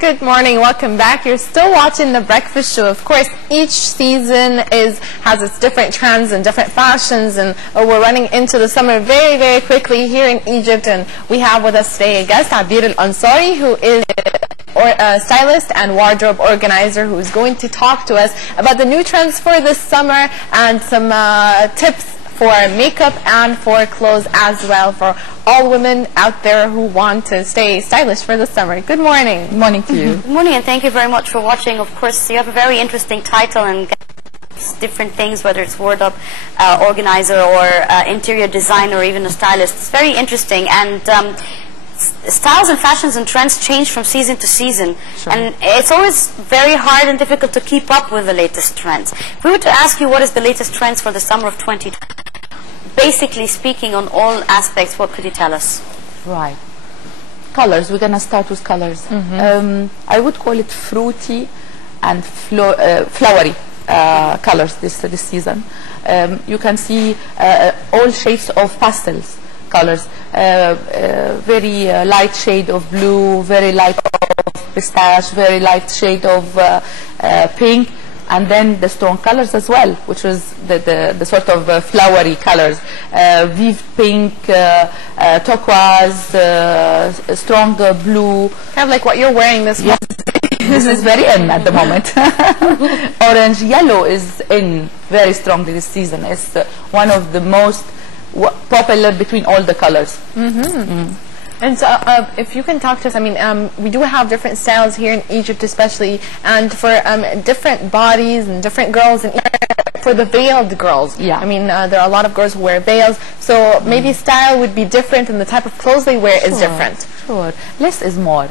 Good morning, welcome back. You're still watching The Breakfast Show. Of course, each season has its different trends and different fashions, and we're running into the summer very, very quickly here in Egypt. And we have with us today a guest, Abir al-Ansari, who is a stylist and wardrobe organizer, who is going to talk to us about the new trends for this summer and some tips for makeup and for clothes as well, for all women out there who want to stay stylish for the summer. Good morning. Good morning to you. Good morning, and thank you very much for watching. Of course, you have a very interesting title and different things, whether it's wardrobe organizer or interior designer or even a stylist. It's very interesting, and styles and fashions and trends change from season to season. Sure. And it's always very hard and difficult to keep up with the latest trends. If we were to ask you what is the latest trends for the summer of 2020, basically speaking on all aspects, what could you tell us? Right. Colors. We're going to start with colors. I would call it fruity and flowery colors this season. You can see all shades of pastels colors. Very light shade of blue, very light of pistache, very light shade of pink, and then the strong colors as well, which is the sort of flowery colors. Vive pink, turquoise, strong blue. Kind of like what you're wearing this morning. This is very in at the moment. Orange, yellow is in very strongly this season. It's one of the most popular between all the colors. And so if you can talk to us, I mean, we do have different styles here in Egypt especially, and for different bodies and different girls, and for the veiled girls. Yeah. I mean, there are a lot of girls who wear veils, so maybe style would be different and the type of clothes they wear is different. Sure. Less is more.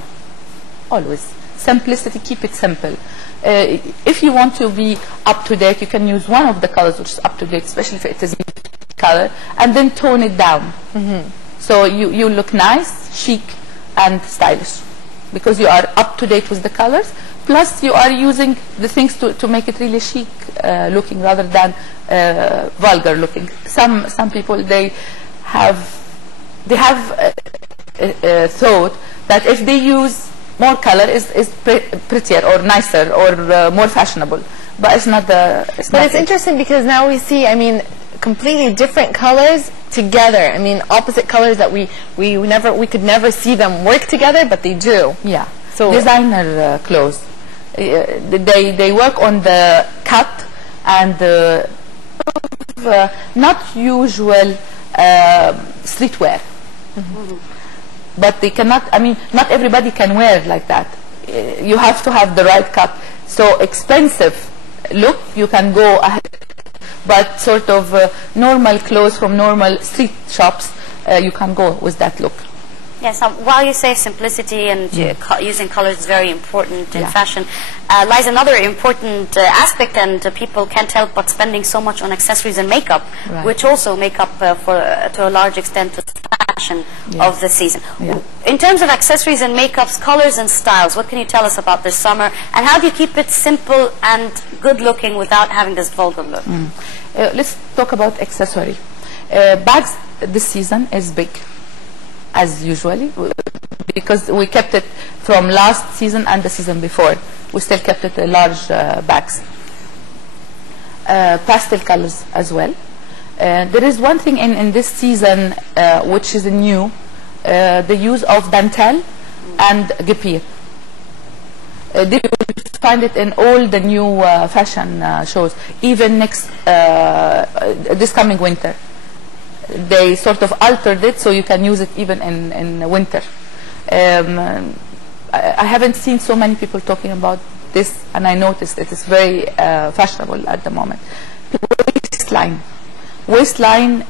Always. Simplicity, keep it simple. If you want to be up to date, you can use one of the colors which is up to date, especially if it is color, and then tone it down. So you look nice, chic, and stylish, because you are up to date with the colors. Plus, you are using the things to make it really chic looking rather than vulgar looking. Some people they have thought that if they use more color is prettier or nicer or more fashionable, but it's not the. It's interesting because now we see, I mean, completely different colors together. I mean, opposite colors that we could never see them work together, but they do. Yeah. So designer clothes, they work on the cut and not usual streetwear. But they cannot. I mean, not everybody can wear like that. You have to have the right cut. So expensive look, you can go ahead. But sort of normal clothes from normal street shops, you can go with that look. Yes, while you say simplicity and using colors is very important in fashion, lies another important aspect, and people can't help but spending so much on accessories and makeup, which also make up to a large extent the fashion of the season. In terms of accessories and makeups, colors and styles, what can you tell us about this summer, and how do you keep it simple and good looking without having this vulgar look? Let's talk about accessory. Bags this season is big, as usually, because we kept it from last season and the season before. We still kept it large bags. Pastel colors as well. There is one thing in this season which is new, the use of dentelle and guipure. They will find it in all the new fashion shows, even this coming winter. They sort of altered it so you can use it even in winter. I haven't seen so many people talking about this, and I noticed it is very fashionable at the moment. Waistline,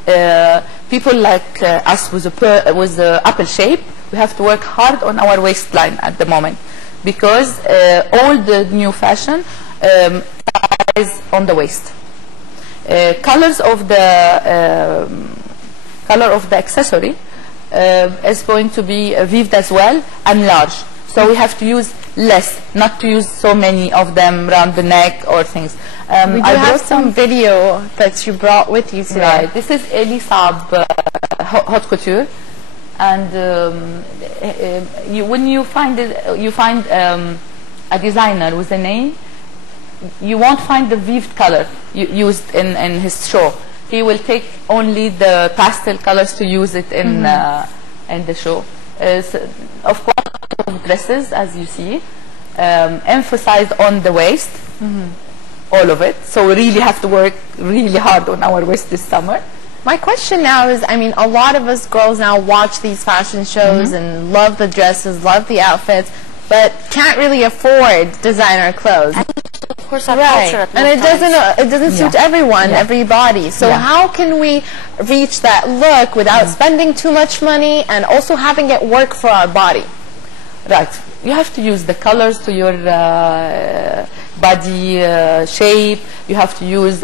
people like us with the apple shape, we have to work hard on our waistline at the moment, because all the new fashion is on the waist. Colors of the color of the accessory is going to be vivid as well and large. So we have to use less, not to use so many of them around the neck or things. We do have some video that you brought with you today. Right. This is Eli Saab haute couture, and when you find a designer with a name, you won't find the weaved color used in his show. He will take only the pastel colors to use it in the show. Of course, dresses, as you see, emphasized on the waist, all of it. So we really have to work really hard on our waist this summer. My question now is, I mean, a lot of us girls now watch these fashion shows and love the dresses, love the outfits, but can't really afford designer clothes. Of course, our culture at and it doesn't suit everyone, everybody. So how can we reach that look without spending too much money and also having it work for our body? Right. You have to use the colors to your body shape. You have to use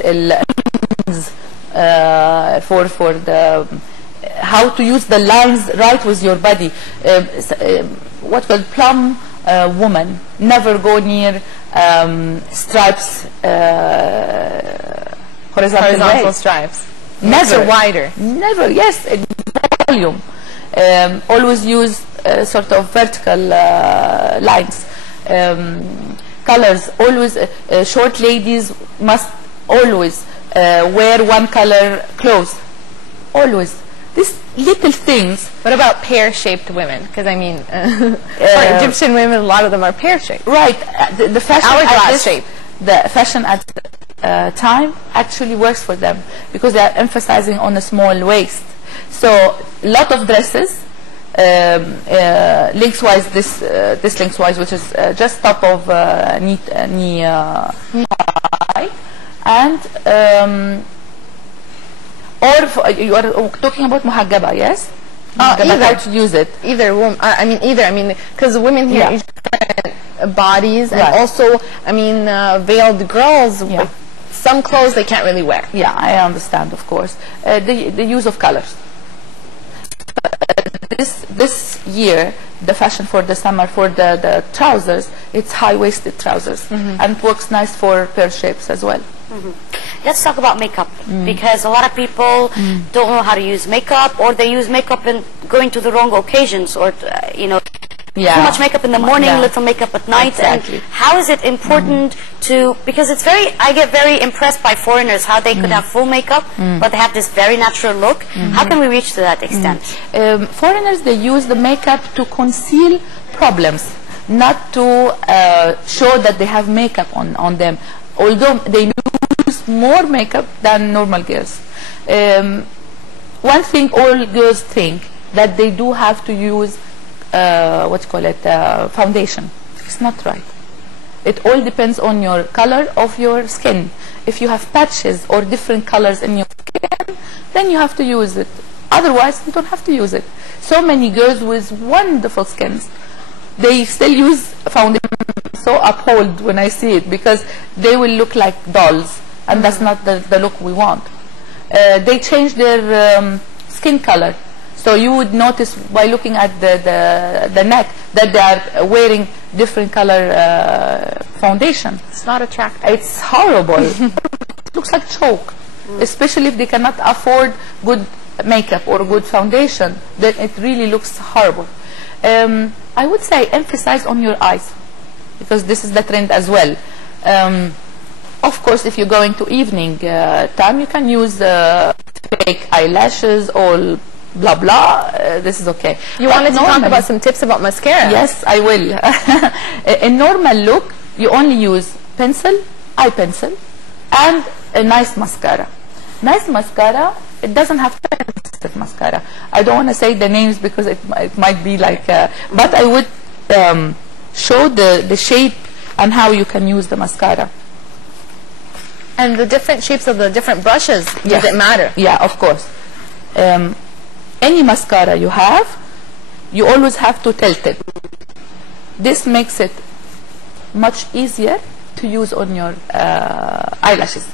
for the how to use the lines right with your body. What called plum woman never go near stripes, horizontal stripes. Never. Wider. Never. Yes, in volume. Always use sort of vertical lines. Colors. Always. Short ladies must always wear one color clothes. Always. These little things. What about pear-shaped women? Because I mean, for Egyptian women, a lot of them are pear-shaped. Right. The fashion hourglass shape. The fashion at time actually works for them because they are emphasizing on a small waist. So a lot of dresses, lengthwise, this lengthwise, which is just top of knee high, and or you are talking about muhaggaba, yes? Either. How to use it? Either. I mean, because women here have different bodies, and also, I mean, veiled girls. Some clothes they can't really wear. Yeah, I understand, of course. The use of colors. This year, the fashion for the summer for the trousers, it's high-waisted trousers, and it works nice for pear shapes as well. Let's talk about makeup, because a lot of people don't know how to use makeup, or they use makeup and going to the wrong occasions, or too much makeup in the morning, little makeup at night. Exactly. And how is it important to, because it's I get very impressed by foreigners, how they could have full makeup, but they have this very natural look. How can we reach to that extent? Foreigners, they use the makeup to conceal problems, not to show that they have makeup on them, although they use more makeup than normal girls. One thing all girls think, that they do have to use foundation. It's not right. It all depends on your color of your skin. If you have patches or different colors in your skin, then you have to use it. Otherwise, you don't have to use it. So many girls with wonderful skins, they still use foundation. So appalled when I see it, because they will look like dolls, and that's not the look we want. They change their skin color. So you would notice by looking at the neck that they are wearing different color foundation. It's not attractive. It's horrible. It looks like chalk, especially if they cannot afford good makeup or good foundation. Then it really looks horrible. I would say emphasize on your eyes, because this is the trend as well. Of course, if you're going to evening time, you can use fake eyelashes or blah blah. This is okay. You wanted to talk about some tips about mascara? Yes, I will. In normal look, you only use pencil, eye pencil, and a nice mascara. Nice mascara. It doesn't have pencil mascara. I don't want to say the names because it might be like. But I would show the shape and how you can use the mascara. And the different shapes of the different brushes. Does it matter? Yeah, of course. Any mascara you have, you always have to tilt it. This makes it much easier to use on your eyelashes.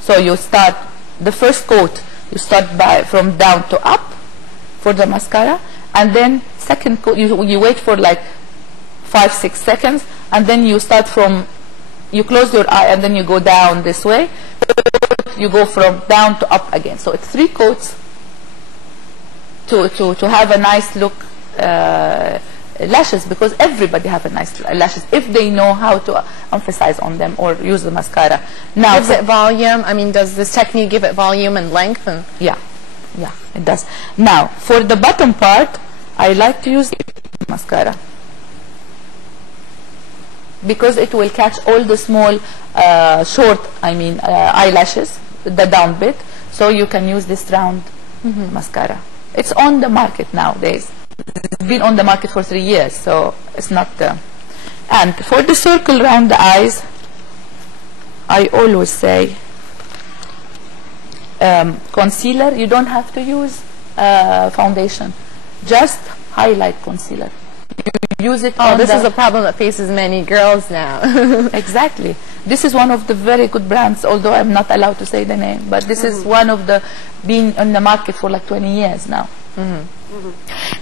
So you start the first coat, you start from down to up for the mascara, and then second coat you wait for like 5-6 seconds, and then you start from, you close your eye and then you go down this way, you go from down to up again. So it's 3 coats to have a nice look lashes, because everybody have a nice lashes if they know how to emphasize on them or use the mascara. Now, gives it volume. I mean, does this technique give it volume and length? And yeah, it does. Now, for the bottom part, I like to use mascara because it will catch all the small, short, eyelashes, the down bit. So you can use this round mascara. It's on the market nowadays. It's been on the market for 3 years, so it's not. And for the circle around the eyes, I always say concealer. You don't have to use foundation. Just highlight concealer. You use it. Oh, this is a problem that faces many girls now. Exactly. This is one of the very good brands, although I'm not allowed to say the name. But this is one of the been on the market for like 20 years now.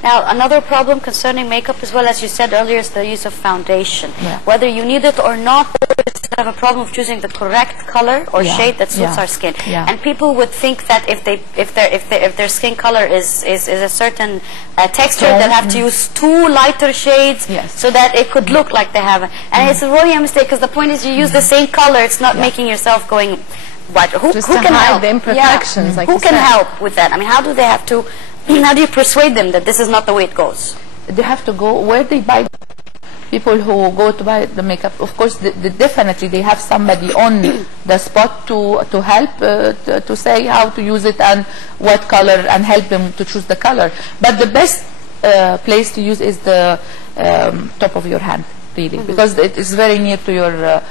Now, another problem concerning makeup, as well as you said earlier, is the use of foundation. Whether you need it or not, we have a problem of choosing the correct color or shade that suits our skin. And people would think that if their skin color is a certain texture, they'll have to use 2 lighter shades so that it could look like they have. And it's really a mistake, because the point is you use the same color. It's not making yourself going white. Who can help? The imperfections, like who can help with that? I mean, how do they have to? How do you persuade them that this is not the way it goes? They have to go where they buy. People who go to buy the makeup, of course, definitely they have somebody on the spot to help to say how to use it and what color, and help them to choose the color. But the best place to use is the top of your hand, really, because it is very near to your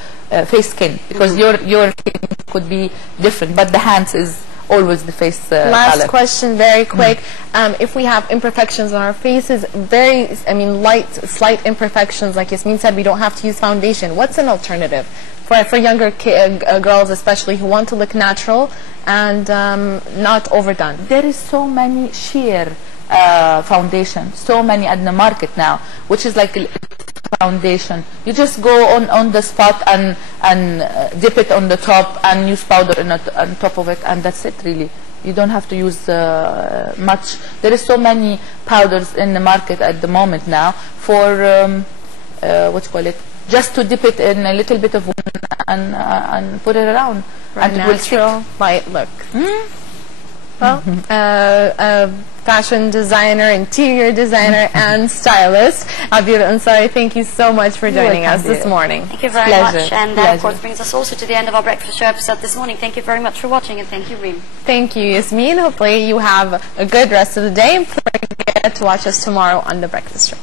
face skin. Because your skin could be different, but the hands is always the face Last color. question, very quick. If we have imperfections on our faces, light, slight imperfections, like Yasmin said, we don't have to use foundation. What's an alternative for younger girls, especially, who want to look natural and not overdone? There is so many sheer foundation, so many at the market now, which is like foundation. You just go on the spot and dip it on the top and use powder on top of it, and that's it, really. You don't have to use much. There is so many powders in the market at the moment now for just to dip it in a little bit of water and put it around, and it will stick. Light look. Well, fashion designer, interior designer, and stylist, Abir Ansari, thank you so much for joining us this morning. Thank you very much. And that, of course, brings us also to the end of our Breakfast Show episode this morning. Thank you very much for watching, and thank you, Reem. Thank you, Yasmin. Hopefully you have a good rest of the day. Don't forget to watch us tomorrow on The Breakfast Show.